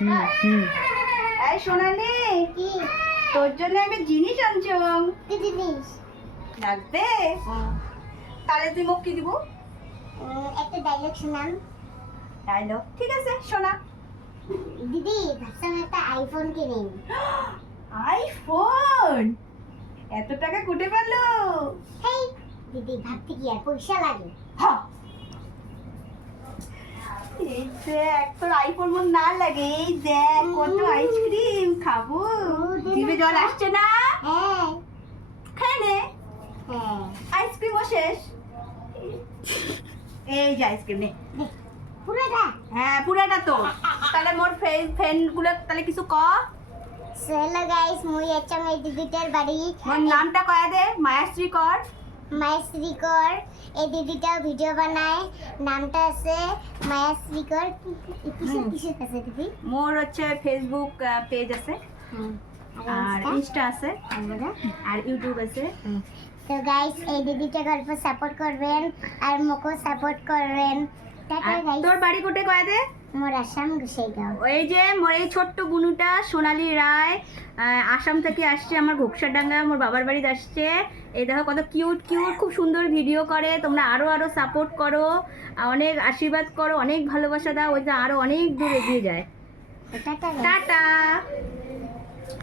এই সোনালি, কি তোর জন্য আমি জিনিস আনছি। কি জিনিস? লাগবে? তাহলে তুই মুখ কি দিব? একটা ডায়লগ শোনান। ডায়লগ? ঠিক আছে, শোনা। দিদি ভাবছিলাম একটা আইফোন কিনিন। আইফোন? এত টাকা কুটে পারলো? হেই দিদি, ভাবতে কি আর পয়সা লাগে? হ্যাঁ, এই দেখ, তোর আইফোন মন না লাগে। এই দেখ কত আইসক্রিম খাবো। জিভে জল আসছে না? হ্যাঁ খাই নে। হ্যাঁ, আইসক্রিমও শেষ। এই যে আইসক্রিম নে। পুরোটা। হ্যাঁ, পুরাটা তো। তাহলে মোর ফ্রেন্ড গুলো তাহলে কিছু ক। হ্যালো গাইস, মুই এচং এই দিদিটার বাড়ি। মোর নামটা কয়া দে, মায়াশ্রী কর। মায়াশ্রী কর। এই দিদিটা ভিডিও বানায়, নামটা আছে মায়াশ্রী কর। কিসের কাছে দিদি? মোর হচ্ছে ফেসবুক পেজ আছে, আর ইনস্টা আছে, আর ইউটিউব আছে। তো গাইস, এই দিদিটা গল্প সাপোর্ট করবেন আর মোকো সাপোর্ট করবেন। টাটা আর গাইস। তোর বাড়ি কোটে কয়া দে। মোর আসাম গোসাইগাঁও। এই যে মোর এই ছোট্ট বুনুটা সোনালী রায়, আসাম থেকে আসছে, আমার ঘোকসাডাঙ্গা মোর বাবার বাড়িতে আসছে। এই দেখো কত কিউট কিউট, খুব সুন্দর ভিডিও করে। তোমরা আরো আরো সাপোর্ট করো, অনেক আশীর্বাদ করো, অনেক ভালোবাসা দাও, ওই যে আরো অনেক দূর এগিয়ে যায়। Tata guys. টাটা।